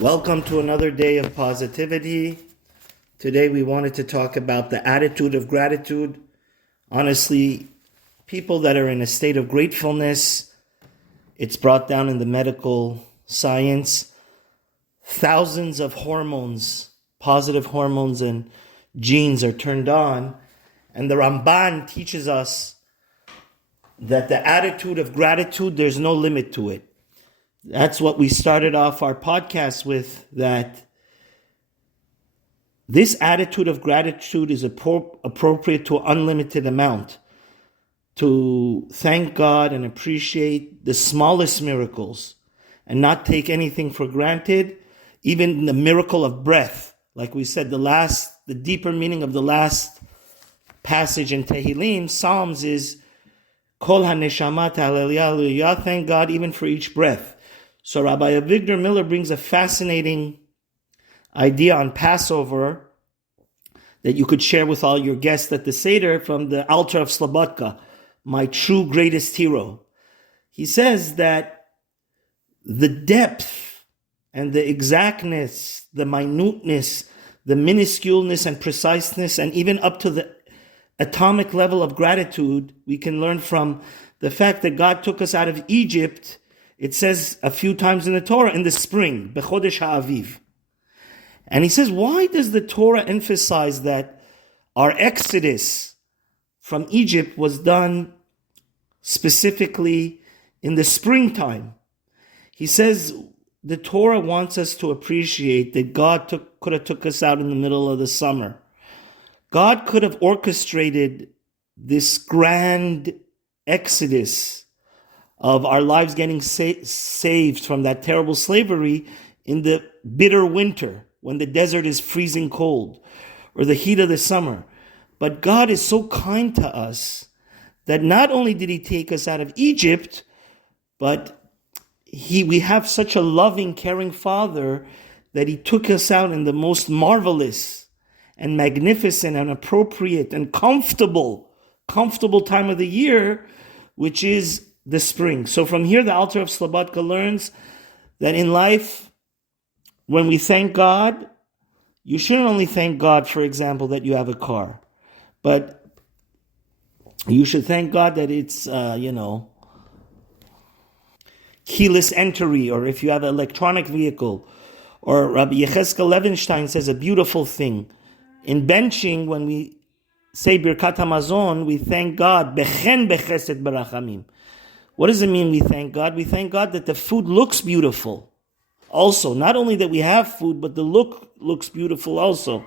Welcome to another day of positivity. Today we wanted to talk about the attitude of gratitude. Honestly, people that are in a state of gratefulness, it's brought down in the medical science. Thousands of hormones, positive hormones and genes are turned on. And the Ramban teaches us that the attitude of gratitude, there's no limit to it. That's what we started off our podcast with, that this attitude of gratitude is appropriate to an unlimited amount. To thank God and appreciate the smallest miracles and not take anything for granted, even the miracle of breath. Like we said, the deeper meaning of the last passage in Tehillim, Psalms, is Kol HaNeshama Ta'alel, thank God even for each breath. So Rabbi Avigdor Miller brings a fascinating idea on Passover that you could share with all your guests at the Seder from the altar of SLOBADKA, my true greatest hero. He says that the depth and the exactness, the minuteness, the minusculeness and preciseness, and even up to the atomic level of gratitude, we can learn from the fact that God took us out of Egypt. It says a few times in the Torah, in the spring, Bechodesh HaAviv. And he says, why does the Torah emphasize that our exodus from Egypt was done specifically in the springtime? He says the Torah wants us to appreciate that God could have took us out in the middle of the summer. God could have orchestrated this grand exodus of our lives getting saved from that terrible slavery in the bitter winter when the desert is freezing cold, or the heat of the summer. But God is so kind to us that not only did He take us out of Egypt, but we have such a loving, caring Father that He took us out in the most marvelous and magnificent and appropriate and comfortable time of the year, which is the spring. So from here, the altar of SLOBADKA learns that in life, when we thank God, you shouldn't only thank God, for example, that you have a car, but you should thank God that it's, keyless entry, or if you have an electronic vehicle. Or Rabbi Yecheskel Levenstein says a beautiful thing. In benching, when we say Birkat HaMazon, we thank God, Bechen Bechesed Berachamim. What does it mean we thank God? We thank God that the food looks beautiful. Also, not only that we have food, but the look looks beautiful also.